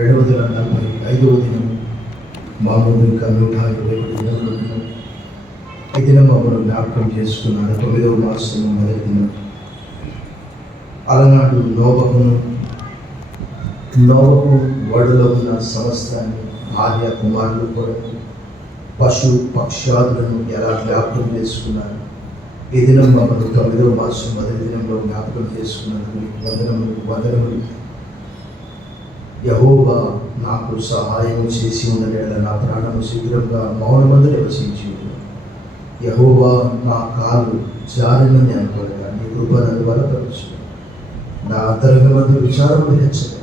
245వ దినం మామూలు ఇంకా 121 దినంలో ఈ దినం మమ్మల్ని జ్ఞాపకం చేసుకున్నాడు. 9వ మాసము మొదటి దినం. అలనాడు నోవహు వాడిలో ఉన్న సమస్తాన్ని భార్య కుమారులు కూడా పశు పక్షాదులను ఎలా జ్ఞాపకం చేసుకున్నారు. ఈ దినం మమ్మల్ని 9వ మాసం మొదటి దినంలో జ్ఞాపకం చేసుకున్నందుకు వందనములు. యెహోవా నాకు సహాయం చేసి ఉండలేడ నా ప్రాణము శీఘ్రంగా మౌనమందు నివసించి ఉంది. యెహోవా నా కాలు జారినని అనుకోలేదా, నీ కృప నన్ను బలపరచు. నా అంతరంగమందు విచారములు హెచ్చగా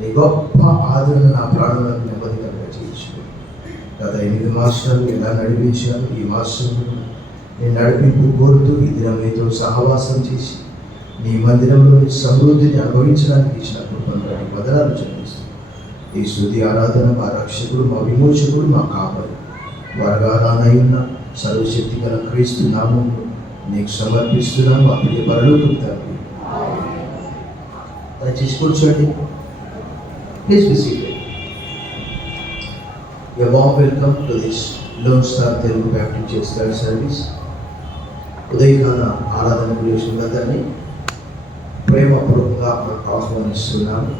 నీ గొప్ప ఆదరణ నా ప్రాణాలకు నెమ్మది కలుగజేయు. గత 8 మాసాలు ఎలా నడిపించాను, ఈ మాసంలో నేను నడిపింపు కోరుతూ ఈ దినం నీతో సహవాసం చేసి నీ మందిరంలోని సమృద్ధిని అనుభవించడానికి ఇచ్చిన కృపను వదనాలు చెల్లిస్తూ ఈ స్తుతి ఆరాధన మా రక్షకుడు, మా విమోచకుడు, మా కాపరి త్వరగా రానయ్యున్న సర్వశక్తి గల క్రీస్తు నామములో నీకు సమర్పిస్తున్నాము. మా ప్రియ పరలోకపు తండ్రి, దయచేసి కూర్చోండి. Please be seated. A warm welcome to this Lone Star Telugu Baptist Church Church service. ఉదయకాల ఆరాధన పిలుచుకుందని ప్రేమపూర్వకంగా ఆహ్వానిస్తున్నాము.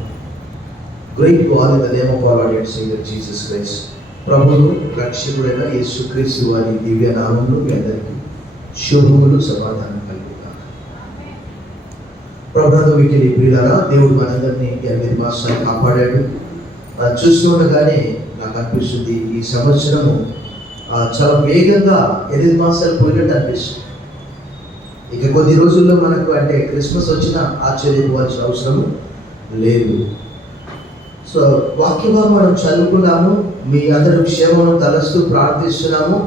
Great to all in the name of our Lord and Savior Jesus Christ. ప్రభువు రక్షకుడైన యేసుక్రీస్తు వారి దివ్య నామములో మీ అందరికీ శుభములు సమాధానం కలుగుతాయి. ప్రభుత్వ వీటిని ప్రియులారా, దేవుడు మనందరినీ 8 మాసాలు కాపాడాడు. చూస్తుండగానే నాకు అనిపిస్తుంది ఈ సంవత్సరము చాలా వేగంగా 8 మాసాలు పోయినట్టు అనిపిస్తుంది. ఇక కొద్ది రోజుల్లో మనకు అంటే క్రిస్మస్ వచ్చినా ఆశ్చర్యపోవాల్సిన అవసరం లేదు. సో వాక్యంగా మనం చదువుకున్నాము. మీ అందరూ క్షేమం తలస్తూ ప్రార్థిస్తున్నాము.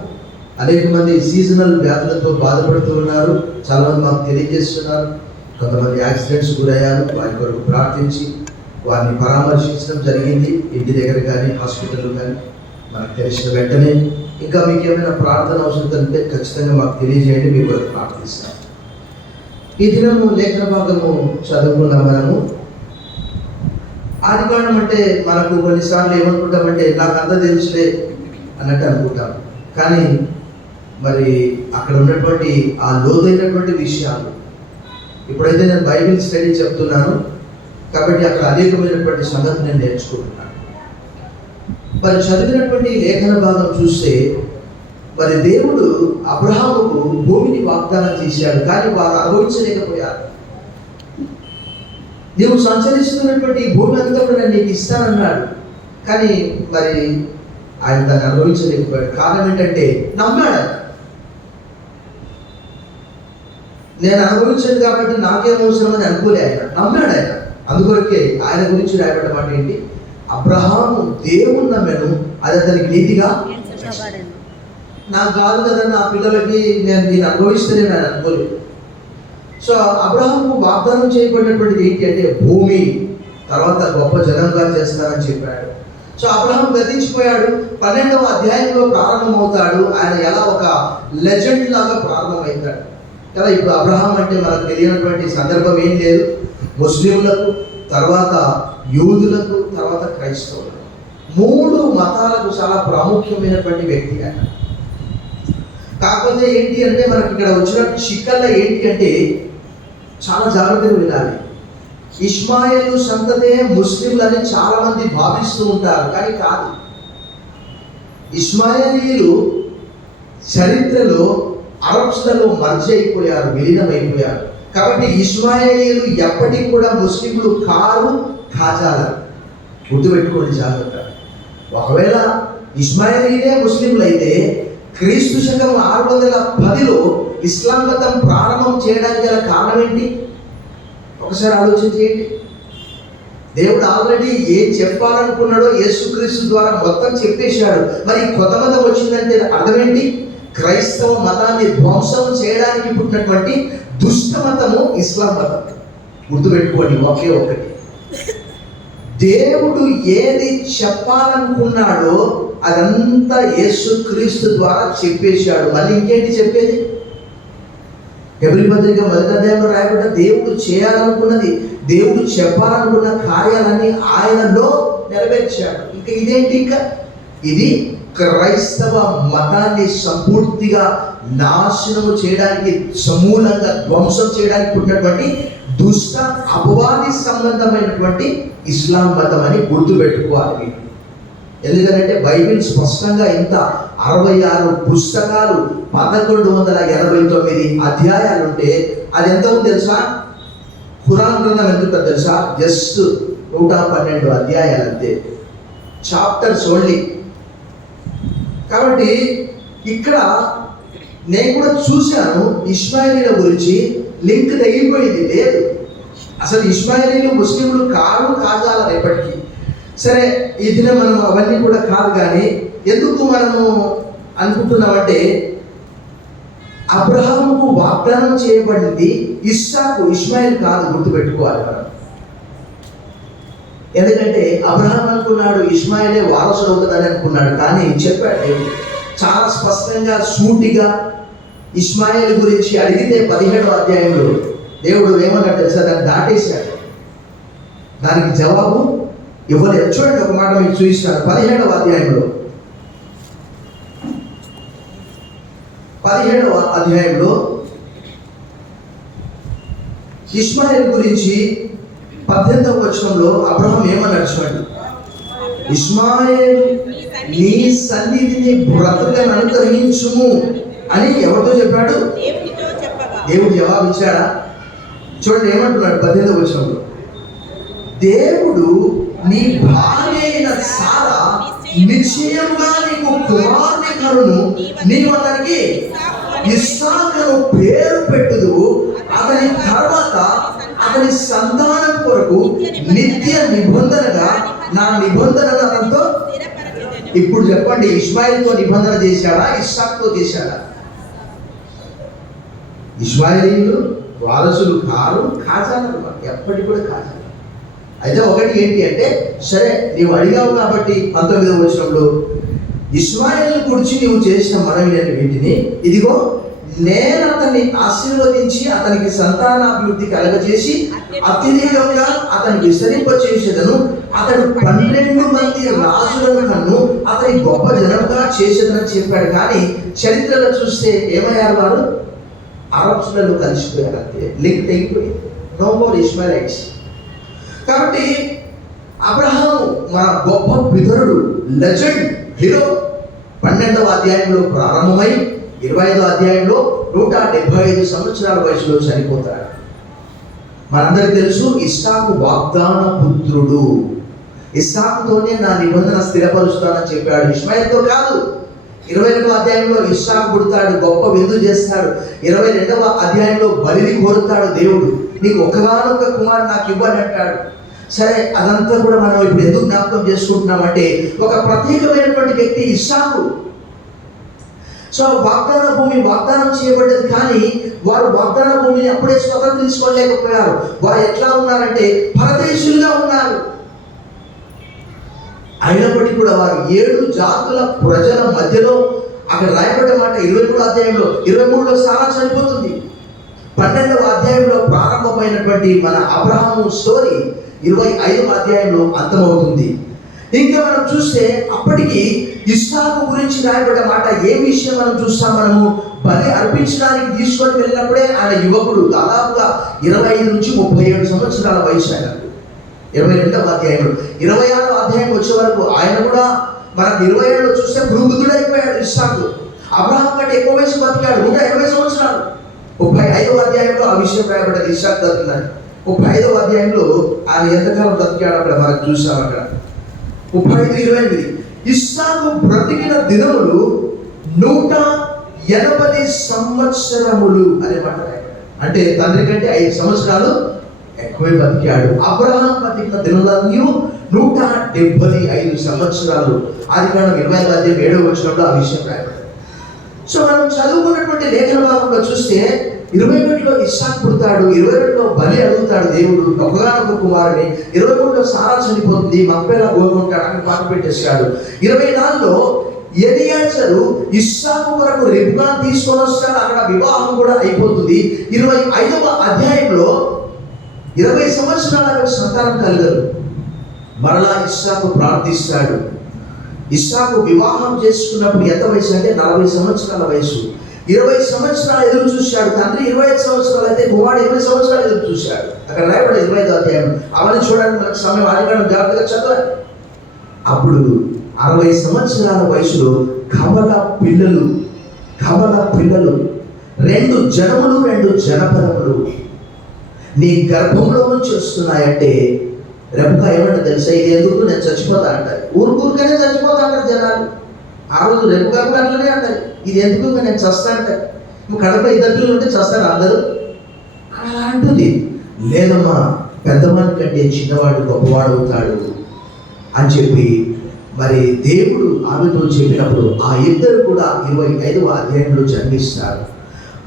అనేక మంది సీజనల్ వ్యాధులతో బాధపడుతూ ఉన్నారు. చాలామంది మాకు తెలియజేస్తున్నారు. కొంతమంది యాక్సిడెంట్స్ గురయ్యారు. వారి కొరకు ప్రార్థించి వారిని పరామర్శించడం జరిగింది. ఇంటి దగ్గర కానీ హాస్పిటల్లో కానీ మనకు తెలిసిన వెంటనే. ఇంకా మీకు ఏమైనా ప్రార్థన అవసరం ఉంటే ఖచ్చితంగా మాకు తెలియజేయండి, మీ కొరకు ప్రార్థిస్తాం. ఈ దినము లేఖన భాగము చదువుకున్నాం మనము. ఆదికాండం అంటే మనకు కొన్నిసార్లు ఏమనుకుంటామంటే నాకు అంతా తెలుసులే అన్నట్టు అనుకుంటాం. కానీ మరి అక్కడ ఉన్నటువంటి ఆ లోతైనటువంటి విషయాలు ఇప్పుడైతే నేను బైబిల్ స్టడీ చెప్తున్నాను కాబట్టి అక్కడ అనేకమైనటువంటి సంగతి నేను నేర్చుకుంటున్నాను. మరి చదివినటువంటి లేఖన భాగం చూస్తే మరి దేవుడు అబ్రహాముకు భూమిని వాగ్దానం చేశాడు, కానీ వారు అనుభవించలేకపోయారు. నీవు సంచరిస్తున్నటువంటి భూమి అంతా కూడా నీకు ఇస్తానన్నాడు, కానీ మరి ఆయన దాన్ని అనుభవించలేకపోయాడు. కారణం ఏంటంటే నమ్మాడు. నేను అనుభవించాను కాబట్టి నాకేం అవసరం అని అనుకోలే ఆయన, నమ్మాడు ఆయన. అందుకొరకే ఆయన గురించి రాయబడ్డ మాట ఏంటి, అబ్రహాము దేవుని నమ్మాను, అది అతనికి నీతిగా. నాకు కాదు కదా, నా పిల్లలకి నేను దీన్ని అనుభవిస్తేనే నేను అనుకోలేదు. సో అబ్రహాము వాగ్దానం చేయబడినటువంటిది ఏంటి అంటే భూమి, తర్వాత గొప్ప జనంగా చేస్తానని చెప్పాడు. So Abraham గతించిపోయాడు. 12వ అధ్యాయంలో ప్రారంభమవుతాడు. ఆయన ఎలా ఒక లెజెండ్ లాగా ప్రారంభమవుతాడు కదా. ఇప్పుడు అబ్రహాం అంటే మనకు తెలియనటువంటి సందర్భం ఏం లేదు. ముస్లింలకు, తర్వాత యూదులకు, తర్వాత క్రైస్తవులకు, 3 మతాలకు చాలా ప్రాముఖ్యమైనటువంటి వ్యక్తి ఆయన. కాకపోతే ఏంటి అంటే మనకి ఇక్కడ వచ్చిన చిక్కల్లో ఏంటి అంటే చాలా జాగ్రత్తగా వినాలి. ఇష్మాయేలు సంతతే ముస్లింలని చాలా మంది భావిస్తూ ఉంటారు, కానీ కాదు. ఇష్మాయేలీలు చరిత్రలో అరబ్స్లలో మర్జ్ అయిపోయారు, విలీనమైపోయారు. కాబట్టి ఇష్మాయేలీలు ఎప్పటికి కూడా ముస్లింలు కారు, కాజాలరు. గుర్తుపెట్టుకోండి జాగ్రత్త. ఒకవేళ ఇష్మాయేలీలే ముస్లింలు అయితే క్రీస్తు శకం 610లో ఇస్లాం మతం ప్రారంభం చేయడానికి గల కారణం ఏంటి? ఒకసారి ఆలోచన చేయండి. దేవుడు ఆల్రెడీ ఏం చెప్పాలనుకున్నాడో యేసుక్రీస్తు ద్వారా మొత్తం చెప్పేశాడు. మరి కొత్త మతం వచ్చిందంటే అర్థం ఏంటి? క్రైస్తవ మతాన్ని ధ్వంసం చేయడానికి పుట్టినటువంటి దుష్ట మతము ఇస్లాం మతం. గుర్తుపెట్టుకోండి ఒకే ఒకటి, దేవుడు ఏది చెప్పాలనుకున్నాడో అదంతా యేసుక్రీస్తు ద్వారా చెప్పేశాడు. మళ్ళీ ఇంకేంటి చెప్పేది? హెబ్రీ పత్రిక 1వ అధ్యాయంలో రాయబడ్డ దేవుడు చేయాలనుకున్నది, దేవుడు చెప్పాలనుకున్న కార్యాలన్నీ ఆయనలో నెరవేర్చాడు. ఇదేంటి? ఇది క్రైస్తవ మతాన్ని సంపూర్తిగా నాశనము చేయడానికి, సమూలంగా ధ్వంసం చేయడానికి పుట్టినటువంటి దుష్ట అపవాది సంబంధమైనటువంటి ఇస్లాం మతం అని గుర్తుపెట్టుకోవాలి. ఎందుకంటే బైబిల్ స్పష్టంగా ఇంత 66 పుస్తకాలు 1189 అధ్యాయాలు ఉంటే అది ఎంత ఉంది తెలుసా? ఖురాన్ గ్రంథం ఎంత తెలుసా? జస్ట్ 112 అధ్యాయాలు అంతే, చాప్టర్స్ ఓన్లీ. కాబట్టి ఇక్కడ నేను కూడా చూశాను, ఇస్మాయిలీల గురించి లింక్ తెగిపోయింది. లేదు, అసలు ఇస్మాయిలీలు ముస్లింలు కాజాల రేపటికి. సరే, ఈ దినం మనం అవన్నీ కూడా కాదు. కానీ ఎందుకు మనము అనుకుంటున్నామంటే, అబ్రహాముకు వాగ్దానం చేయబడింది ఇస్సాకు, ఇస్మాయిల్ కాదు, గుర్తుపెట్టుకోవాలి మనం. ఎందుకంటే అబ్రహాం అనుకున్నాడు ఇస్మాయిలే వారసుడు అవుతుందని అనుకున్నాడు. కానీ చెప్పాడు దేవుడు చాలా స్పష్టంగా, సూటిగా. ఇస్మాయిల్ గురించి అడిగితే 17వ అధ్యాయంలో దేవుడు ఏమన్నాడు తెలుసా? దాన్ని దాటేశాడు, దానికి జవాబు ఇవ్వలేదు. చూడండి, ఒక మాట మీకు చూపిస్తాను. 17వ అధ్యాయంలో ఇస్మాయిల్ గురించి 18వ వచనంలో అబ్రహాం ఏమన్నాడు చూడండి. ఇస్మాయిల్ నీ సన్నిధిని బ్రతుకను అనుగ్రహించుము అని ఎవరితో చెప్పాడు? దేవుడు జవాబు ఇచ్చాడా? చూడండి ఏమంటున్నాడు 18వ వచనంలో. దేవుడు నీ భార్య అయిన సారా నిశ్చయముగా నీకు కుమారుని కనును, నీవు అతనికి ఇస్సాకును పేరు పెట్టుదు, అతని తర్వాత అతని సంతానం కొరకు నిత్య నిబంధనగా నా నిబంధనను అతనితో. ఇప్పుడు చెప్పండి, ఇస్మాయిల్తో నిబంధన చేశాడా? ఇస్సాకుతో చేశాడా? ఇస్మాయిలీలు వారసులు కారు, కాజాలు, ఎప్పటికి కూడా కాజాలు. అయితే ఒకటి ఏంటి అంటే, సరే నీవు అడిగావు కాబట్టి 19వ వచనంలో ఇస్మాయిల్ గురించి నీవు చేసిన మనవి వీటిని, ఇదిగో నేను అతన్ని ఆశీర్వదించి అతనికి సంతానాభివృద్ధి కలగజేసి అత్యధికంగా అతన్ని విస్తరింపచేసేదను, అతడు 12 మంది రాజులను కన్ను అతని గొప్ప జనముగా చేసేదని చెప్పాడు. కానీ చరిత్రలో చూస్తే ఏమయ్యారు? వారు అరబ్స్లలో కలిసిపోయారు, అంతే, లింక్ తెగిపోయింది. No more Ishmaelites. కాబట్టి అబ్రహాము మన గొప్ప పితరుడు, లెజెండ్, హీరో 12వ అధ్యాయంలో ప్రారంభమై 25వ అధ్యాయంలో 175 సంవత్సరాల వయసులో చనిపోతాడు. మనందరికీ తెలుసు, ఇస్సాకు వాగ్దాన పుత్రుడు. ఇస్సాకుతోనే నా నిబంధన స్థిరపరుస్తానని చెప్పాడు, ఇస్మాయిల్తో కాదు. 22వ అధ్యాయంలో ఇస్సాకు పుడతాడు, గొప్ప విందు చేస్తాడు. 22వ అధ్యాయంలో బలిని కోరుతాడు దేవుడు, నీకు ఒక్కగానొక్క కుమారుడు నాకు ఇవ్వని అంటాడు. సరే, అదంతా కూడా మనం ఇప్పుడు ఎందుకు జ్ఞాపకం చేసుకుంటున్నామంటే, ఒక ప్రత్యేకమైనటువంటి వ్యక్తి ఇస్సాకు. సో వాగ్దాన భూమి వాగ్దానం చేయబడ్డది, కానీ వారు వాగ్దాన భూమిని అప్పుడే స్వతంత్రించుకోలేకపోయారు. వారు ఎట్లా ఉన్నారంటే పరదేశులుగా ఉన్నారు. అయినప్పటికీ కూడా వారు 7 జాతుల ప్రజల మధ్యలో, అక్కడ రాయబడ్డ మాట 23వ అధ్యాయంలో 23లో సారా చనిపోతుంది. 12వ అధ్యాయంలో ప్రారంభమైనటువంటి మన అబ్రహాము స్టోరీ 25వ అధ్యాయంలో అంతమవుతుంది. ఇంకా మనం చూస్తే అప్పటికి ఇస్సాకు గురించి రాయబడ్డ మాట ఏ విషయం మనం చూస్తాం? మనము బలి అర్పించడానికి తీసుకొని వెళ్ళినప్పుడే ఆయన యువకుడు, దాదాపుగా 25 నుంచి 37 సంవత్సరాల వయసు అయినాడు. 22వ అధ్యాయంలో 26వ అధ్యాయం వచ్చే వరకు ఆయన కూడా మనం 27లో చూస్తే వృద్ధుడైపోయాడు ఇస్సాకు. అబ్రహాం కంటే ఎక్కువ వయసు బతికాడు, 180 సంవత్సరాలు. 35వ అధ్యాయంలో ఆ విషయం రాయబడ్డది, ఇస్సాకు బతికినాడు. 35వ అధ్యాయంలో ఆయన ఎంతకాలం బతికాడు అక్కడ మనం చూసాం. అక్కడ 35:28 ఇస్సాకు బ్రతికిన దినములు 180 సంవత్సరములు అనే మాట. అంటే తండ్రి కంటే 5 సంవత్సరాలు ఎక్కువే బతికాడు. అబ్రహాం బతికిన దినములన్నీ 175 సంవత్సరాలు. ఆదికాండం 25వ అధ్యాయం 7వ వచనంలో ఆ విషయం రాయబడింది. సో మనం చదువుకున్నటువంటి లేఖన భాగంలో చూస్తే 21లో ఇస్సాకు పుడతాడు, 22లో బలి అడుగుతాడు దేవుడు ఒకగానొక కుమారుని, 23లో సారా చనిపోతుంది, మక్పేలా కోరుకుంటాడు, అక్కడ పాట పెట్టేశాడు. 24లో ఎలియాజరు ఇస్సాకు కొరకు రిబ్కాను తీసుకొని వస్తాడు, అక్కడ వివాహం కూడా అయిపోతుంది. 25వ అధ్యాయంలో 20 సంవత్సరాల సంతానం కలగదు. మరలా ఇస్సాకు ప్రార్థిస్తాడు. ఇస్సాకు వివాహం చేసుకున్నప్పుడు ఎంత వయసు అంటే 40 సంవత్సరాల వయసు. 20 సంవత్సరాలు ఎదురు చూశాడు తండ్రి. 25 సంవత్సరాలు అయితే కుమారుడు 20 సంవత్సరాలు ఎదురు చూశాడు. అక్కడ రాయబడి 25వ అధ్యాయం. అవన్నీ చూడండి, మనకు సమయం ఆదికాండం జాగ్రత్తగా చదవాలి. అప్పుడు 60 సంవత్సరాల వయసులో కమల పిల్లలు 2 జనములు 2 జనపదములు నీ గర్భంలో నుంచి వస్తున్నాయంటే రెబకా ఏమంటే తెలుసా, ఇది ఎందుకు, నేను చచ్చిపోతా అంటారు. ఊరికనే చచ్చిపోతా అంటారు జనాలు. ఆ రోజు రెబకా కూడా అట్లనే అంటారు, ఇది ఎందుకు, నేను చస్తా అంటారు. కడప 2 పిల్లలు ఉంటే చస్తారు అందరూ అలా అంటుంది. లేదమ్మా, పెద్దవాడి కంటే చిన్నవాడు గొప్పవాడు అవుతాడు అని చెప్పి మరి దేవుడు ఆమెతో చెప్పినప్పుడు ఆ ఇద్దరు కూడా 25వ అధ్యాయంలో జన్మిస్తారు.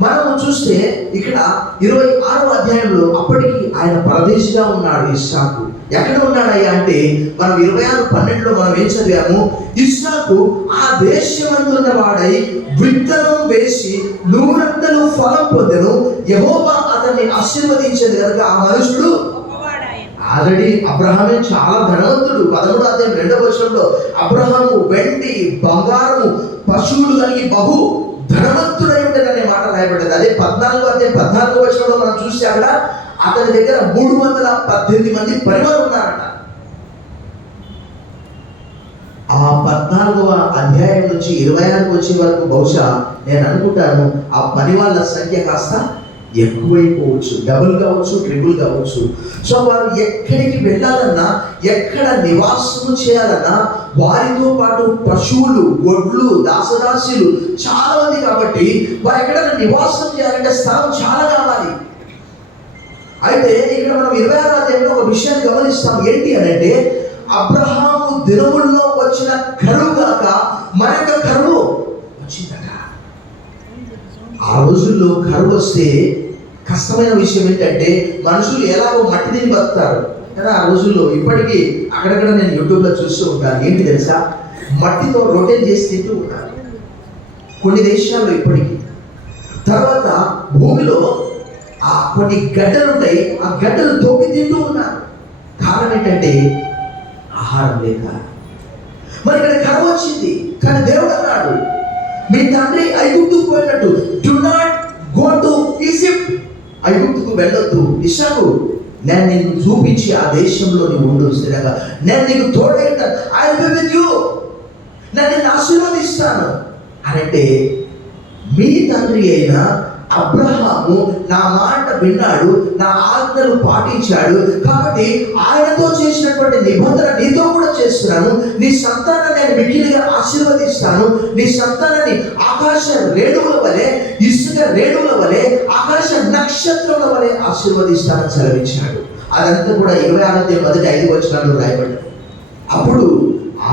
మనము చూస్తే ఇక్కడ 26వ అధ్యాయంలో అప్పటికి ఆయన పరదేశిగా ఉన్నాడు ఇస్సాకు. ఎక్కడ ఉన్నాడయ్యా అంటే మనం 26:12లో మనం ఏం చదివాము, ఇస్సాకు ఆ దేశమందున్న వాడై విత్తనం వేసి 100 ఫలం పొందెను, యెహోవా అతన్ని ఆశీర్వదించేది కనుక ఆ మనుషుడు ఆల్రెడీ. అబ్రహామే చాలా ధనవంతుడు. 13వ అధ్యాయం 2వ వచనంలో అబ్రహాము వెండి బంగారము పశువులు కలిగి బహు ధనవంతుడై ఉంటాడనే మాట రాయబడ్డది. అదే 14వ అధ్యాయం 14వ వచనంలో మనం చూస్తే అక్కడ అతని దగ్గర 318 మంది పరివారం ఉన్నారట. ఆ 14వ అధ్యాయం నుంచి 26కి వచ్చే వరకు బహుశా నేను అనుకుంటాను ఆ పని వాళ్ళ సంఖ్య కాస్త ఎక్కువైపోవచ్చు, డబుల్ కావచ్చు, ట్రిపుల్ కావచ్చు. సో వారు ఎక్కడికి వెళ్ళాలన్నా, ఎక్కడ నివాసము చేయాలన్నా వారితో పాటు పశువులు, గొడ్లు, దాసదాసులు చాలా మంది కాబట్టి వారు ఎక్కడైనా నివాసం చేయాలంటే స్థలం చాలా కావాలి. అయితే ఇక్కడ మనం 26వ అధ్యాయంలో ఒక విషయాన్ని గమనిస్తాం. ఏంటి అని అంటే, అబ్రహాము దినముల్లో వచ్చిన కరువు కాక మరొక కరువు వచ్చిందట. ఆ రోజుల్లో కరువు వస్తే కష్టమైన విషయం ఏంటంటే మనుషులు ఎలాగో మట్టి తిని బతుకుతారు కదా ఆ రోజుల్లో. ఇప్పటికీ అక్కడక్కడ నేను యూట్యూబ్లో చూస్తూ ఉంటాను. ఏంటి తెలుసా, మట్టితో రొటేట్ చేసి తింటూ ఉంటారు కొన్ని దేశాల్లో ఇప్పటికీ. తర్వాత భూమిలో కొన్ని గడ్డలు ఉంటాయి, ఆ గడ్డలు తోపి తింటూ ఉన్నారు. కారణం ఏంటంటే ఆహారం లేక. మరి ఇక్కడ కరువు వచ్చింది. కానీ దేవుడు అన్నాడు, మీ తండ్రి ఐగుప్తుకు పోయినట్టు do not go to Egypt, ఐగుప్తుకు వెళ్ళొద్దు. ఇస్సాకు, నేను నీకు చూపించి ఆ దేశంలో నీవు ఉండు స్థిరంగా, నేను నీకు తోడై ఉంటాను, I will be with you, నేను నిన్ను ఆశీర్వదిస్తాను అని అంటే, మీ తండ్రి అయిన అబ్రహాము నా మాట విన్నాడు, నా ఆజ్ఞలు పాటించాడు, కాబట్టి ఆయనతో చేసినటువంటి నిబంధన నీతో కూడా చేస్తున్నాను. నీ సంతానాన్ని నేను మిక్కిలిగా ఆశీర్వదిస్తాను. నీ సంతానాన్ని ఆకాశ రేణువుల వలె, ఇసుక రేణువుల వలె, ఆకాశ నక్షత్రాల వలె ఆశీర్వదిస్తానని సెలవించాడు. అదంతా కూడా 26:5 వచనాల్లో రాయబడ్డాడు. అప్పుడు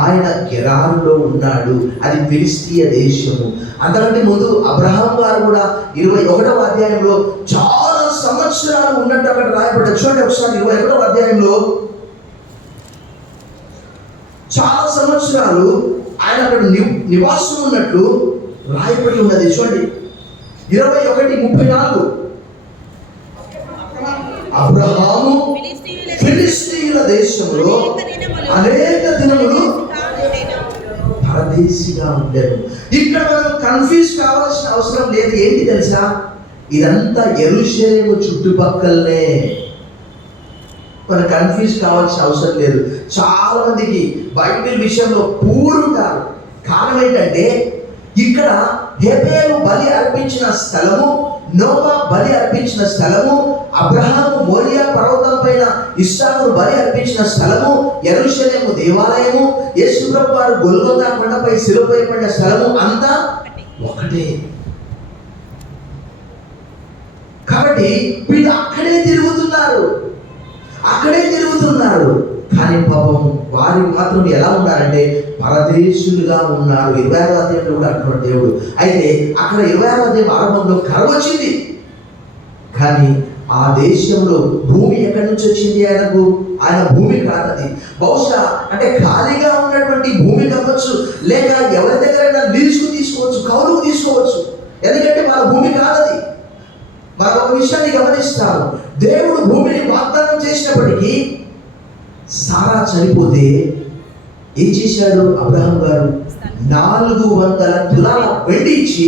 ఆయన గెరారులో ఉన్నాడు. అది ఫిలిష్తీయ దేశము. అంతకంటే ముందు అబ్రహాం గారు కూడా 21వ అధ్యాయంలో చాలా సంవత్సరాలు ఉన్నట్టు అక్కడ రాయబడ్డాడు. చూడండి ఒకసారి 21వ అధ్యాయంలో చాలా సంవత్సరాలు ఆయన అక్కడ నివాసం ఉన్నట్లు రాయబడి ఉన్నది. చూడండి 21:34 అబ్రహాము ఫిలిష్తీయుల దేశంలో అనేక దినములు పరదేశిగా ఉండేది. ఇక్కడ మనం కన్ఫ్యూజ్ కావాల్సిన అవసరం లేదు. ఏంటి తెలుసా, ఇదంతా యెరూషలేము చుట్టుపక్కలనే. మనం కన్ఫ్యూజ్ కావాల్సిన అవసరం లేదు. చాలా మందికి బైబిల్ విషయంలో పూర్వుంటారు. కారణం ఏంటంటే, ఇక్కడ హేబేలు బలి అర్పించిన స్థలము, నోవా బలి అర్పించిన స్థలము, అబ్రహాము మోరియా పర్వతం పైన ఇస్సాకును బలి అర్పించిన స్థలము, యెరూషలేము దేవాలయము, యేసు ప్రభువు వారు గొల్గొతా కొండపై శిలువపై పడిన స్థలము అంతా ఒకటే. కాబట్టి వీళ్ళు అక్కడే తిరుగుతున్నారు. కానీ పాపం వారు మాత్రం ఎలా ఉన్నారంటే పరదేశులుగా ఉన్నారు. 26వ అధ్యాయంలో కూడా అంటున్నాడు దేవుడు. అయితే అక్కడ 26వ అధ్యాయం ఆరంభంలో కరువు వచ్చింది. కానీ ఆ దేశంలో భూమి ఎక్కడి నుంచి వచ్చింది ఆయనకు? ఆయన భూమి కాదది. బహుశా అంటే ఖాళీగా ఉన్నటువంటి భూమి కావచ్చు, లేక ఎవరి దగ్గరైనా లీజుకు తీసుకోవచ్చు, కౌలుకు తీసుకోవచ్చు. ఎందుకంటే వాళ్ళ భూమి కాదది. మనం ఒక విషయాన్ని గమనిస్తాము. దేవుడు భూమిని వాగ్దానం చేసినప్పటికీ సారా చనిపోతే ఏం చేశాడు అబ్రహాం గారు? 400 తులాల వెండి ఇచ్చి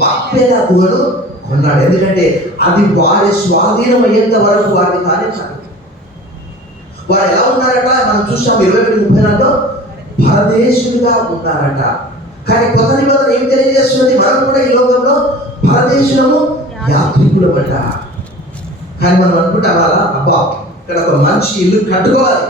మక్పేలా గుహను కొన్నాడు. ఎందుకంటే అది వారి స్వాధీనం అయ్యేంత వరకు వారిని కానించాలి. వారు ఎలా ఉన్నారట? మనం చూసాం 21:34 పరదేశులుగా ఉన్నారట. కానీ కొత్త నిబంధన ఏం తెలియజేస్తుంది? మనం కూడా ఈ లోకంలో పరదేశులము, యాత్రికులమట. కానీ మనం అనుకుంటాం అలా, అబ్బా ఇక్కడ ఒక మంచి ఇల్లు కట్టుకోవాలి.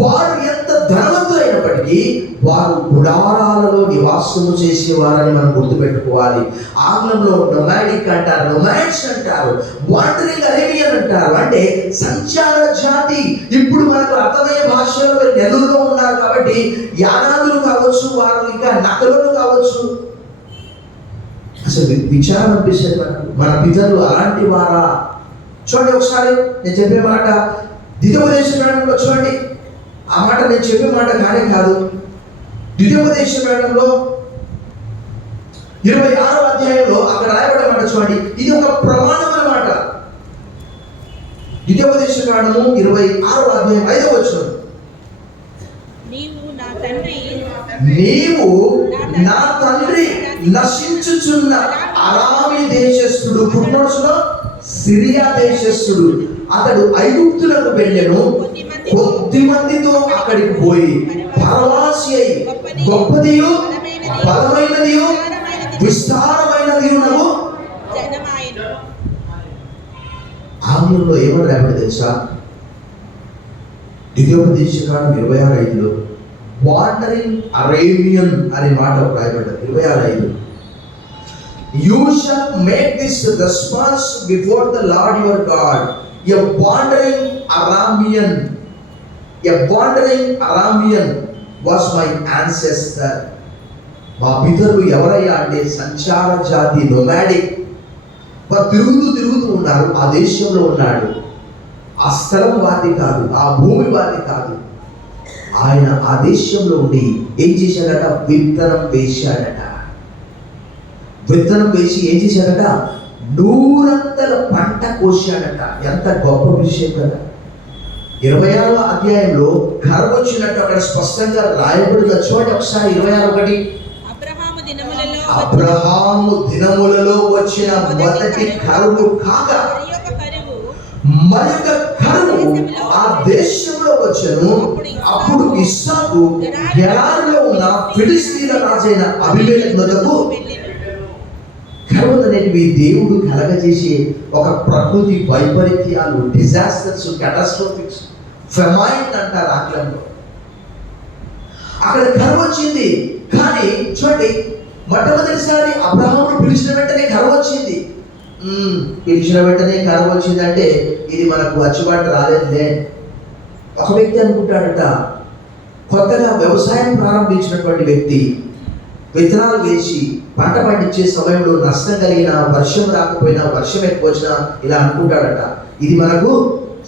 వారు ఎంత ధనవంతులైనప్పటికీ వారు గుడారాలలో నివాసము చేసేవారని మనం గుర్తుపెట్టుకోవాలి. ఆంగ్లంలో నొమాడిక్ అంటారు, నొమాడ్స్ అంటారు, వాండరింగ్ అరేబియన్ అంటారు. అంటే సంచార జాతి. ఇప్పుడు మనకు అర్థమయ్యే భాషలో మీరు నెల్లూరులో ఉన్నారు కాబట్టి యానాదులు కావచ్చు, వారు ఇంకా నకలులు కావచ్చు. అసలు విచారం అనిపిస్తుంది మనకు, మన పితరులు అలాంటి వారా? చూడండి ఒకసారి నేను చెప్పే మాట ద్వితీయోపదేశకాండంలో చూడండి. ఆ మాట నేను చెప్పే మాట కానే కాదు. ద్వితీయోపదేశకాండంలో 26వ అధ్యాయంలో అక్కడ రాయబడే మాట చూడండి. ఇది ఒక ప్రమాణం అన్నమాట. ద్వితీయోపదేశకాండము 26వ అధ్యాయం 5వ వచనం. నీవు నా తండ్రి నశించుచున్న అరామీ దేశస్థుడు, పుట్నోసులో సిరియా దేశస్థుడు, అతడు ఐగుప్తులకు వెళ్ళెను. కొద్ది మందితో అక్కడికి పోయి పరవాసి అయి గొప్పదియు బలమైనదియు విస్తారమైనదియు ఆంగ్లంలో ఏమని రాయబడి తెలుసా? ద్వితీయోపదేశకాండం 26:5లో వాండరింగ్ అరేబియన్ అనే మాట రాయబడ్డది. 26:5 You shall make this response before the Lord your God. A wandering Aramean was my ancestor. మా పితరులు ఎవరయ్యా అంటే సంచార జాతి, నొమాడిక్. వారు తిరుగుతూ ఉన్నారు. ఆ దేశంలో ఉన్నాడు. ఆ స్థలం వారిది కాదు, ఆ భూమి వారిది కాదు. ఆయన ఆ దేశంలో ఉండి ఏం చేశాడట? విత్తనం వేశాడట. విత్తనం వేసి ఏం చేశాడట? 100 పంట కోశాడట. ఎంత గొప్ప విషయం కదా! 26వ అధ్యాయంలో కరువు వచ్చినట్టు అక్కడ స్పష్టంగా రాయబడింది. చూడండి ఒకసారి 26:1. అబ్రహాము దినములలో వచ్చిన మొదటి కరువు కాగా మరొక కరువు ఆ దేశంలో వచ్చెను. అప్పుడు ఇస్సాకు గెరారులో ఉన్న ఫిలిష్తీయుల రాజైన అబీమెలెకు వద్దకు. కరువులు అనేటివి దేవుడు కలగజేసే ఒక ప్రకృతి వైపరీత్యాలు, డిజాస్టర్స్, క్యాటాస్ట్రోఫిక్స్, ఫెమైన్ అంటారు ఆంగ్లంలో. అక్కడ కరువు వచ్చింది. కానీ చూడండి, మొట్టమొదటిసారి అబ్రహామును పిలిచిన వెంటనే కరువు వచ్చింది. పిలిచిన వెంటనే కరువు వచ్చిందంటే ఇది మనకు వచ్చుబాటు రాలేదులే. ఒక వ్యక్తి అనుకుంటాడట, కొత్తగా వ్యవసాయం ప్రారంభించినటువంటి వ్యక్తి విత్తనాలు వేసి పంట పండించే సమయంలో నష్టం కలిగిన, వర్షం రాకపోయినా, వర్షం ఎక్కువ వచ్చినా ఇలా అనుకుంటాడట, ఇది మనకు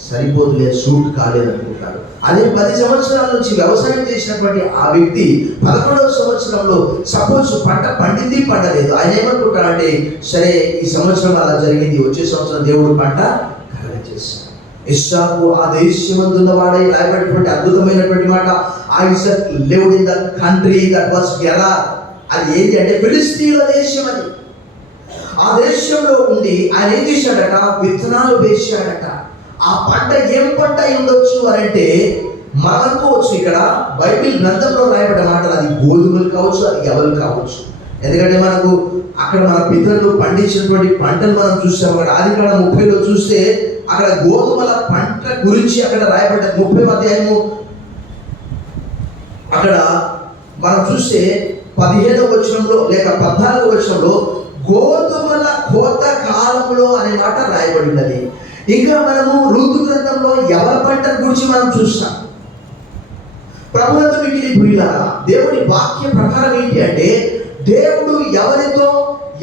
సరిపోతులే, సూట్ కాలేదు అనుకుంటాడు. అదే 10 సంవత్సరాల నుంచి వ్యవసాయం చేసినటువంటి ఆ వ్యక్తి 11వ సంవత్సరంలో సపోజ్ పంట పండింది, పండలేదు. ఆయన ఏమనుకుంటాడంటే, సరే ఈ సంవత్సరం అలా జరిగింది, వచ్చే సంవత్సరం దేవుడు పంట కలగజేస్తాడు. ఇస్సాకు ఆ దేశమందున్న వాడై రాయబడినటువంటి అద్భుతమైనటువంటి మాట, Isaac lived in the country that was Gerar. అది ఏంటి అంటే ఫిలిష్తీయుల దేశం. అది ఆ దేశంలో ఉండి ఆయన ఏం చేశాడట? విత్తనాలు వేశాడట. ఆ పంట ఏం పంట అయి ఉండొచ్చు అని అంటే మనం అనుకోవచ్చు, ఇక్కడ బైబిల్ గ్రంథంలో రాయబడ్డ మాటలు అది గోధుమలు కావచ్చు, అది ఎవరు కావచ్చు. ఎందుకంటే మనకు అక్కడ మన పితరులు పండించినటువంటి పంటలు మనం చూస్తాం. అక్కడ ఆదికాండం 30లో చూస్తే అక్కడ గోధుమల పంట గురించి అక్కడ రాయబడ్డ 30వ అధ్యాయము అక్కడ మనం చూస్తే 15వ వచనంలో లేక 14వ వచనంలో గోధుమల కోత కాలంలో అనే మాట రాయబడి ఉన్నది. ఇంకా మనము ఋతు గ్రంథంలో ఎవరి పంట గురించి మనం చూస్తాం. ప్రభుత్వం మిగిలి ప్రియులారా, దేవుని వాక్య ప్రకారం ఏంటి అంటే, దేవుడు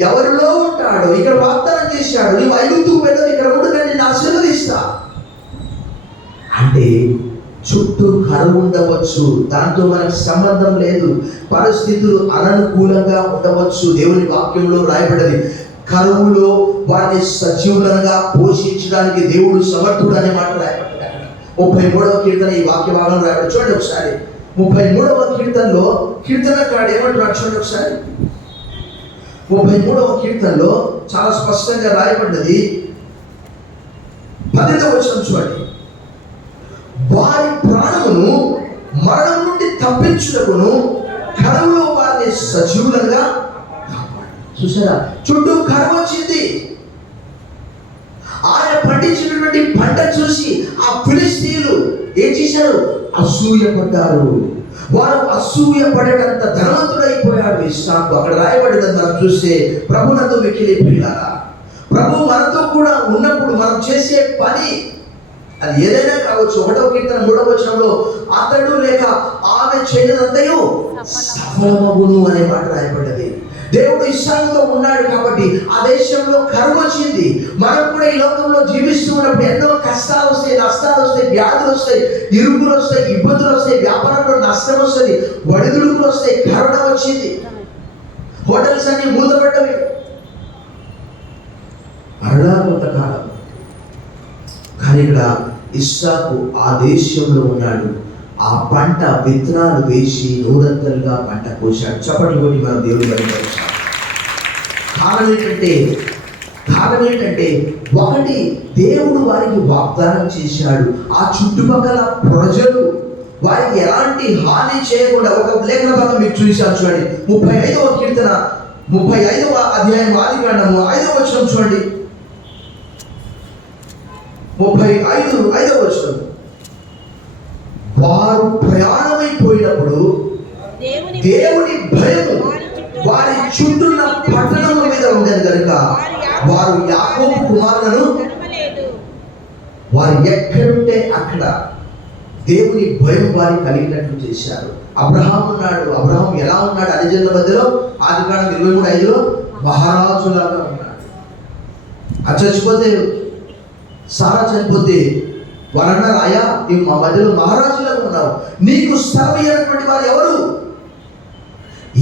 ఎవరిలో ఉంటాడో ఇక్కడ వాగ్దానం చేశాడు, నీవు ఐగుప్తుకు వెళ్ళదు, ఇక్కడ ఉండు, నేను నిన్ను ఆశీర్వదిస్తా అంటే చుట్టూ కరువు ఉండవచ్చు, దాంతో మనకు సంబంధం లేదు. పరిస్థితులు అననుకూలంగా ఉండవచ్చు. దేవుని వాక్యంలో రాయబడ్డది, కరువులో వారిని సజీవులంగా పోషించడానికి దేవుడు సమర్థుడు అనే మాట రాయబడ్డాడు. 33వ కీర్తన ఈ వాక్య భాగం రాయబడి చూడండి ఒకసారి. 33వ కీర్తనలో కీర్తనకారుడు ఏమంటున్నాడు చూడండి ఒకసారి. 33వ కీర్తనలో చాలా స్పష్టంగా రాయబడ్డది. 10వ వచనం చూడండి. వారి ప్రాణమును మరణం నుండి తప్పించుటకును కరువులో వారిని సజీవులంగా చూసారా. చుట్టూ కరువు వచ్చింది. ఆయన పండించినటువంటి పంట చూసి ఆ ఫిలిష్తీయులు ఏం చేశారు? అసూయపడ్డారు. వారు అసూయపడేటంత ధనవంతుడైపోయాడు ఇస్సాకు. అక్కడ రాయబడిందని మనం చూస్తే, ప్రభునందు మిక్కిలి ప్రియులారా, ప్రభు మనతో కూడా ఉన్నప్పుడు మనం చేసే పని అది ఏదైనా కావచ్చు. 1వ కీర్తన 3వ వచనంలో అతడు లేక ఆమె చేయనంతయు సఫలమగును అనే మాట రాయబడ్డది. దేవుడు ఇస్సాకుతో ఉన్నాడు కాబట్టి ఆ దేశంలో కరువు వచ్చింది. మనం కూడా ఈ లోకంలో జీవిస్తూ ఉన్నప్పుడు ఎన్నో కష్టాలు వస్తాయి, నష్టాలు వస్తాయి, వ్యాధులు వస్తాయి, ఇరుకులు వస్తాయి, ఇబ్బందులు వస్తాయి, వ్యాపారంలో నష్టం వస్తుంది, వడిదుడుకులు వస్తాయి, కరోనా వచ్చింది, హోటల్స్ అన్ని మూతపడ్డవి. మరలా కొంతకాలం. కానీ ఇక్కడ ఇస్సాకు ఆ దేశంలో ఉన్నాడు. ఆ పంట విత్తనాలు వేసి నూరంతలుగా పంట కోశాడు. చప్పటి కొట్టి మనం దేవుని బయటపరిచాం. కారణం ఏంటంటే ఒకటి, దేవుడు వారికి వాగ్దానం చేశాడు. ఆ చుట్టుపక్కల ప్రజలు వారికి ఎలాంటి హాని చేయకుండా ఒక లేఖన భాగం మీకు చూశాను చూడండి. 35వ కీర్తన 35వ అధ్యాయం ఆదికాండము 5వ వచనం చూడండి. 35వ వచనం. వారు ప్రయాణమైపోయినప్పుడు దేవుని భయము వారి చుట్టూన్న పట్టణముల మీద ఉండేది కనుక వారు యాకోబు కుమారులను వారు ఎక్కడుంటే అక్కడ దేవుని భయం వారి కలిగినట్లు చేశారు. అబ్రహాం ఉన్నాడు. అబ్రహాం ఎలా ఉన్నాడు? అన్ని మధ్యలో ఆదికాండం 23:5లో మహారాజులాగా ఉన్నాడు. అది చచ్చిపోతే, సారా చనిపోతే వారు అన్నారు, అయ్యా నీవు మా మధ్యలో మహారాజులాగా ఉన్నావు, నీకు స్థలమైనటువంటి వారు ఎవరు?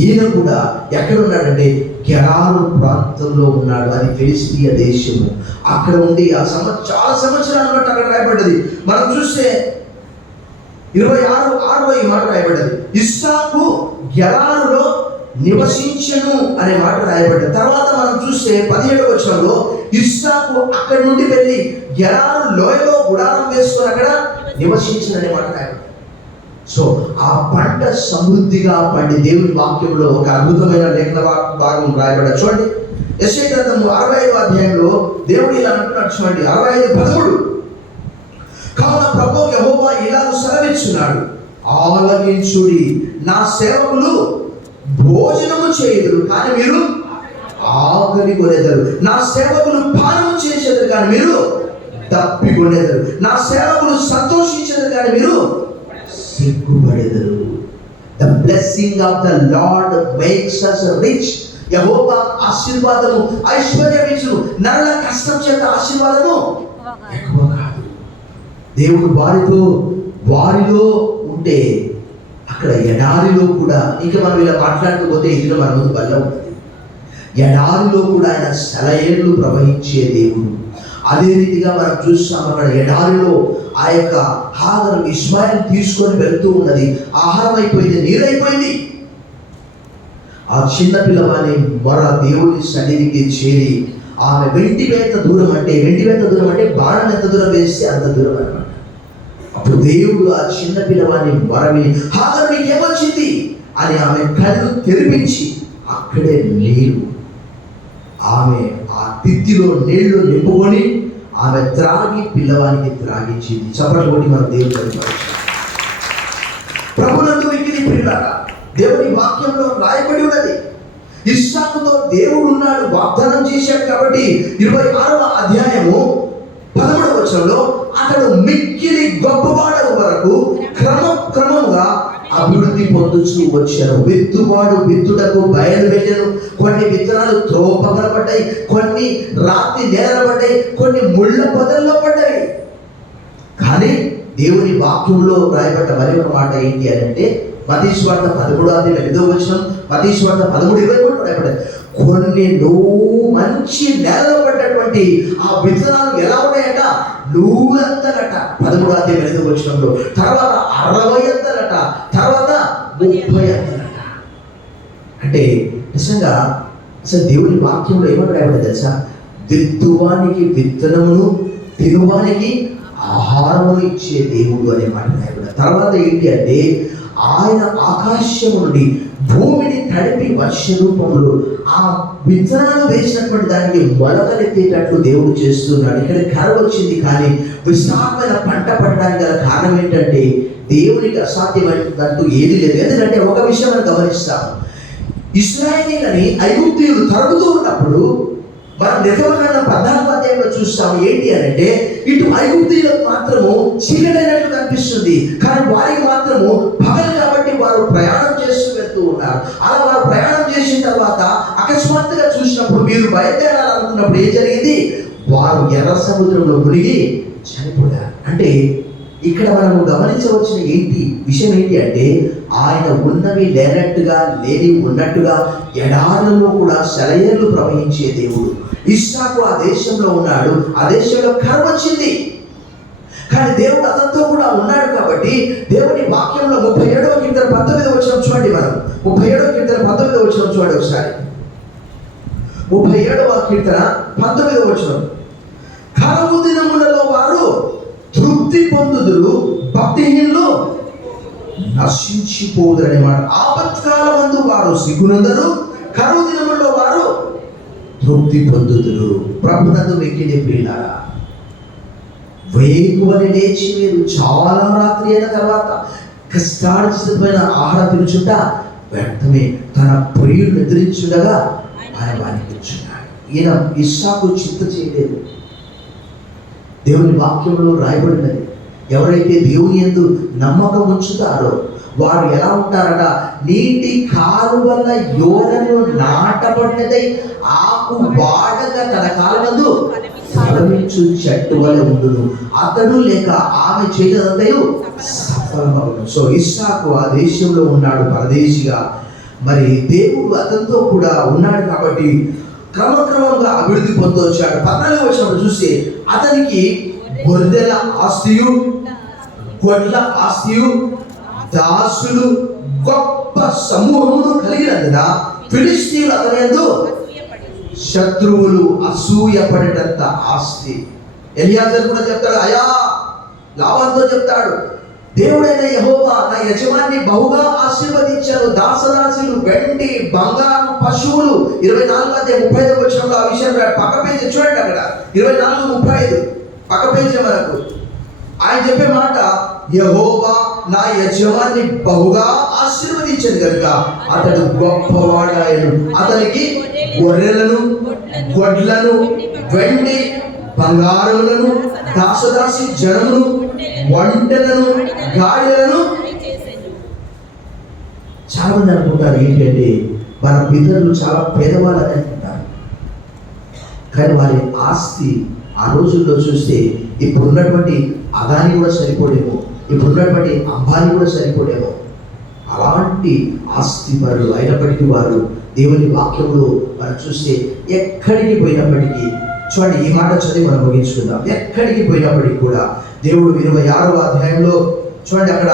ఈయన కూడా ఎక్కడున్నాడంటే గెరారు ప్రాంతంలో ఉన్నాడు. అది ఫిలిష్తీయ దేశము. అక్కడ ఉండి చాలా సంవత్సరాలు ఉన్నట్టు అక్కడ రాయబడ్డది. మనం చూస్తే 26:6 ఈ మాట రాయబడ్డది. ఇస్సాకు గెరారులో నివసించను అనే మాట రాయబడ్డది. తర్వాత మనం చూస్తే 17వ వచనంలో ఇస్సాకు అక్కడి నుండి వెళ్ళి గెరారు లోయలో గుడారం వేసుకొని అక్కడ నివసించను అనే మాట రాయబడ్డది. సో ఆ పంట సమృద్ధిగా పండి దేవుని వాక్యంలో ఒక అద్భుతమైన లేఖన భాగం రాయబడ్డ చూడండి. యెషయా గ్రంథము 65వ అధ్యాయంలో దేవుడు ఇలా అంటున్నాడు చూడండి. 65:13. కావున ప్రభువు యెహోవా ఇలా సెలవిచ్చున్నాడు, ఆలకించుడి, నా సేవకులు భోజనము చేయుదురు కానీ మీరు ఆకలి కొనేదరు, నా సేవకులు పానము చేసేదరు కానీ మీరు తప్పికొనేదరు, నా సేవకులు సంతోషించేదరు కానీ మీరు సిగ్గుపడేదరు. The blessing of the Lord makes us rich. యెహోవా ఆశీర్వాదము ఐశ్వర్యమిచ్చును, నరుల కష్టం చేత ఆశీర్వాదము ఎక్కువ కాదు. దేవుడు వారిలో ఉంటే అక్కడ ఎడారిలో కూడా, ఇంకా మనం ఇలా మాట్లాడుతూ పోతే ఇందులో మన ముందు బల్ల ఉంటుంది. ఎడారిలో కూడా ఆయన సెలయేళ్లు ప్రవహించే దేవుడు. అదే రీతిగా మనం చూస్తాం అక్కడ ఎడారిలో ఆ యొక్క హాగరు ఇష్మాయిల్ తీసుకొని వెళ్తూ ఉన్నది. ఆహారం అయిపోయింది, నీరైపోయింది. ఆ చిన్న పిల్లవాని మొర దేవుని సన్నిధికి చేరి ఆమె వెంటివేత దూరం అంటే బాణం ఎంత దూరం వేస్తే అంత దూరం అన్నమాట. అప్పుడు దేవుడు ఆ చిన్న పిల్లవాని మొరవి, హాగరు నీకేమొచ్చింది అని ఆమె కళ్ళు తెరిపించి అక్కడే నీరు, ఆమె ఆ తిత్తిలో నీళ్లు నింపుకొని ఆమె త్రాగి పిల్లవానికి త్రాగించింది. చప్పట్లు కొట్టి మన దేవుడు కనపరిచాడు. ప్రభునందు మిక్కిలి ప్రియులారా, దేవుని వాక్యంలో రాయబడి ఉన్నది, ఇస్సాకుతో దేవుడు ఉన్నాడు, వాగ్దానం చేశాడు. కాబట్టి 26వ అధ్యాయము 13వ వచనంలో అతడు మిక్కిలి గొప్పవాడగు వరకు క్రమముగా అభివృద్ధి పొందుతూ వచ్చారు. విత్తువాడు విత్తుటకు బయలు వెళ్ళను. కొన్ని విత్తనాలు త్రోవ పక్కన పడ్డాయి, కొన్ని రాతి నేల పడ్డాయి, కొన్ని ముళ్ళ పొదల్లో పడ్డాయి. కానీ దేవుని వాక్యంలో రాయబడ్డ మరి ఒక మాట ఏంటి అని అంటే, మత్తయి సువార్త 13వ వచనం, మత్తయి సువార్త 13:23 రాయబడ్డాయి. కొన్ని మంచి నేలలో పడ్డటువంటి ఆ విత్తనాలు ఎలా ఉన్నాయంట? 100 13వ అధ్యాయం 8వ వచనంలో, తర్వాత 60 తర్వాత 30 అంటే నిజంగా అసలు దేవుని వాక్యంలో ఏమని రాయబడింది తెలుసా? విత్తువానికి విత్తనమును, తినువానికి ఆహారమును ఇచ్చే దేవుడు అనే మాట రాయబడింది. తర్వాత ఏంటి అంటే, ఆయన ఆకాశము నుండి భూమిని తడిపి వర్ష రూపంలో ఆ విత్తనాలు వేసినటువంటి దానికి మొలకలెత్తేటట్లు దేవుడు చేస్తున్నాడు. ఇక్కడ కరువు వచ్చింది, కానీ విశాలమైన పంట పడడానికి గల కారణం ఏంటంటే, దేవునికి అసాధ్యమైనదంటూ ఏది లేదు. ఎందుకంటే ఒక విషయం మనం గమనిస్తాం, ఇశ్రాయేలీయులని ఐగుప్తీయులు తరుముతూ ఉన్నప్పుడు మనం నిర్గమకాండం 14వ అధ్యాయంలో చూస్తాము. ఏంటి అంటే, ఇటు ఐగుప్తీయులకు మాత్రము చీకటైనట్లు కనిపిస్తుంది, కానీ వారికి మాత్రము పగలు కాబట్టి వారు ప్రయాణం చేస్తూ వెళ్తూ ఉన్నారు. అలా వారు ప్రయాణం చేసిన తర్వాత అకస్మాత్తుగా చూసినప్పుడు, మీరు బయలుదేరాలనుకున్నప్పుడు ఏం జరిగింది? వారు ఎర్ర సముద్రంలో మునిగి చనిపోయారు. అంటే ఇక్కడ మనము గమనించవలసిన విషయం ఏంటి అంటే, ఆయన ఉన్నవి లేనట్టుగా, లేని ఉన్నట్టుగా ఎడారులలో కూడా సెలయేర్లు ప్రవహించే దేవుడు. ఇస్సాకు ఆ దేశంలో ఉన్నాడు, ఆ దేశంలో కరువు వచ్చింది, కానీ దేవుడు అతనితో కూడా ఉన్నాడు. కాబట్టి దేవుని వాక్యంలో 37వ కీర్తన 19వ వచనం చూడండి. మనం 37వ కీర్తన 19వ వచనం చూడండి ఒకసారి. 37వ కీర్తన 19వ వచనం, కరువు దినములలో వారు తృప్తి పొందుదురు, భక్తిహీనులు నశించిపోదురు అనేమాట. ఆపత్కాలమందు వారు సిగ్గునందరు, కరువు దినములలో వారు తృప్తి పొందుదురు. ప్రభునందు వెక్కిన ప్రియులారా, వేకువని లేచి మీరు చాలా రాత్రి అయిన తర్వాత కష్టార్జితమైన ఆహారం తినుచుంట వ్యర్థమే, తన ప్రియుడు నిద్రించుండగా ఆయన వారికి ఇచ్చున్నాడు. ఈయన ఇస్సాకు చింత చేయలేదు. దేవుని వాక్యంలో రాయబడినది, ఎవరైతే దేవుని యందు నమ్మకం ఉంచుతారో వారు ఎలా ఉంటారట? నీటి కాలువల యోరను నాటబడినదై ఆకు వాడగా తన కాలమందు ఫలమిచ్చు చెట్టు వలె ఉండును, అతడు లేక ఆమె చేయదంతయు సఫలమగును. సో ఇస్సాకు ఆ దేశంలో ఉన్నాడు పరదేశిగా. మరి దేవుడు అతనితో కూడా ఉన్నాడు కాబట్టి క్రమక్రమంగా అభివృద్ధి పొందుతూ వచ్చాడు. 14వ వచనం చూస్తే, అతనికి గొర్రెల ఆస్తియు, గొడ్ల ఆస్తియు, దాసులు, గొప్ప సమూహమును కలిగినందున ఫిలిష్తీయులు అతని యందు శత్రువులు అసూయపడేటంత ఆస్తి. ఎలియాజరు కూడా చెప్తాడు, అయా లాబానుతో చెప్తాడు, దేవుడైన యెహోవా నా యజమాని బహుగా ఆశీర్వదించారు, దాసదాసులు, వెండి, బంగారు, పశువులు. 24వ అధ్యాయం 35వ వచనంలో ఆ విషయం పక్క పేజీ చూడండి. అక్కడ 24:35 పక్క పేజీ వరకు ఆయన చెప్పే మాట, యెహోవా నా యజమాని బహుగా ఆశీర్వదించాడు కనుక అతడు గొప్పవాడాయను, అతనికి గొర్రెలను, గొడ్లను, వెండి, బంగారములను, దాసదాసి జనమును, వంటలను, గాడిలను. చాలా మంది అనుకుంటారు ఏంటంటే మన పితరులు చాలా పేదవాళ్ళని అనుకుంటారు, కానీ వారి ఆస్తి ఆ రోజుల్లో చూస్తే ఇప్పుడున్నటువంటి అదాని కూడా సరిపోడేమో, ఇప్పుడున్నటువంటి అంబానీ కూడా సరిపోడేమో. అలాంటి ఆస్తి పరులు అయినప్పటికీ వారు దేవుని వాక్యంలో మనం చూస్తే ఎక్కడికి పోయినప్పటికీ, చూడండి ఈ మాట చదివి మనం ముగించుకుందాం. ఎక్కడికి పోయినప్పటికీ కూడా దేవుడు 26వ అధ్యాయంలో చూడండి, అక్కడ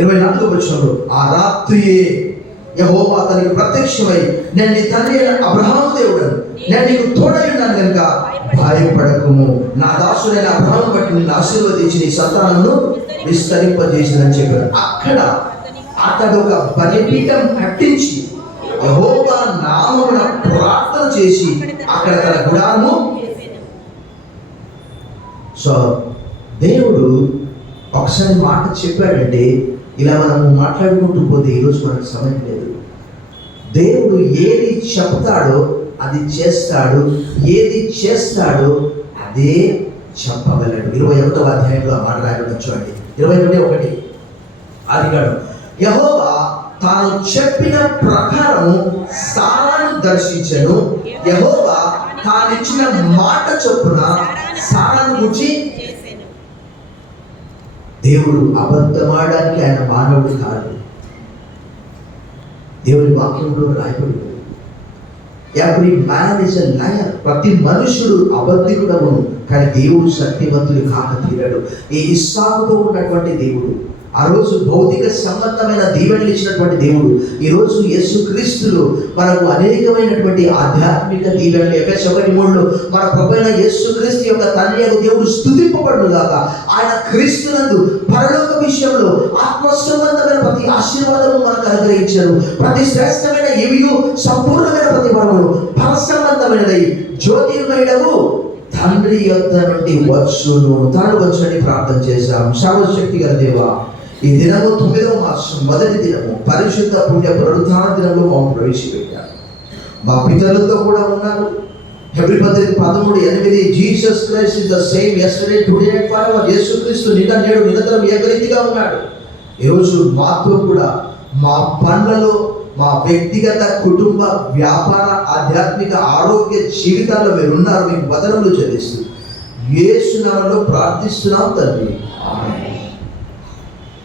24వ వచనంలో, ఆ రాత్రియే యెహోవా అతనికి ప్రత్యక్షమై, నేను నీ తండ్రి అయిన అబ్రహాము దేవుడను, నేను నీకు తోడై ఉన్నాను కనుక భయపడకుము, నా దాసుడైన అబ్రహామును బట్టి నిన్ను ఆశీర్వదించి నీ సంతానమును విస్తరింపజేసిందని చెప్పాడు. అక్కడ అతడు ఒక బలిపీఠం కట్టించి యెహోవా నామమున ప్రార్థన చేసి అక్కడ తన గుడారము. సో దేవుడు ఒకసారి మాట చెప్పాడంటే ఇలా మనము మాట్లాడుకుంటూ పోతే ఈరోజు మనకు సమయం లేదు. దేవుడు ఏది చెప్తాడో అది చేస్తాడు, ఏది చేస్తాడో అదే చెప్పగలడు. 21వ అధ్యాయంలో మాట రాయడం చూడండి. 21:1 అడిగాడు, యెహోవా తాను చెప్పిన ప్రకారము సారాను దర్శించెను, యెహోవా తానిచ్చిన మాట చొప్పున సారాను గురించి. దేవుడు అబద్ధమాడడానికి ఆయన మానవుడు కాదు. దేవుని వాక్యంలో రాయబడి every man is a liar. ప్రతి మనుషుడు అబద్ధికుడవును, కానీ దేవుడు సత్యవంతుడు కాక తీరడు. ఈ ఇస్సాకుతో ఉన్నటువంటి దేవుడు, ఆ రోజు భౌతిక సంబంధమైన దీవెనలు ఇచ్చినటువంటి దేవుడు, ఈరోజు యేసుక్రీస్తులో మనకు అనేకమైనటువంటి ఆధ్యాత్మిక దీవెనలు. ఎఫెసీయులు 1:3 మన ప్రభువైన యేసుక్రీస్తు యొక్క తండ్రి అయిన దేవుడు స్తుతింపబడును గాక. ఆయన క్రీస్తునందు పరలోక విషయంలో ఆత్మ సంబంధమైన ప్రతి ఆశీర్వాదము మనకు అనుగ్రహించారు. ప్రతి శ్రేష్టమైన ఏవియు సంపూర్ణమైన ప్రతి వరములు పర సంబంధమైనదై జ్యోతిర్మయుడవు తండ్రి యొద్ద నుండి వచ్చును అని ప్రార్థన చేశాం. సర్వశక్తి గల దేవా, ఈ దినము 9వ మాసం మొదటి దినము పరిశుద్ధ పుణ్య పునరుత్థాన దినంలో మమ్మల్ని ప్రవేశపెట్టారు. మా పితరులతో కూడా ఉన్నారు. హెబ్రీ పత్రిక 13:8 Jesus Christ is the same yesterday today and for ever. యేసుక్రీస్తు నిన్న నేడు నిరంతరం ఏకరీతిగా ఉన్నాడు. ఈరోజు మాతో కూడా మా పనులలో, మా వ్యక్తిగత, కుటుంబ, వ్యాపార, ఆధ్యాత్మిక, ఆరోగ్య జీవితాల్లో మీరు ఉన్నారు. మీకు వదనములు చెల్లిస్తూ యేసు నామములో ప్రార్థిస్తున్నాం తండ్రి, ఆమేన్.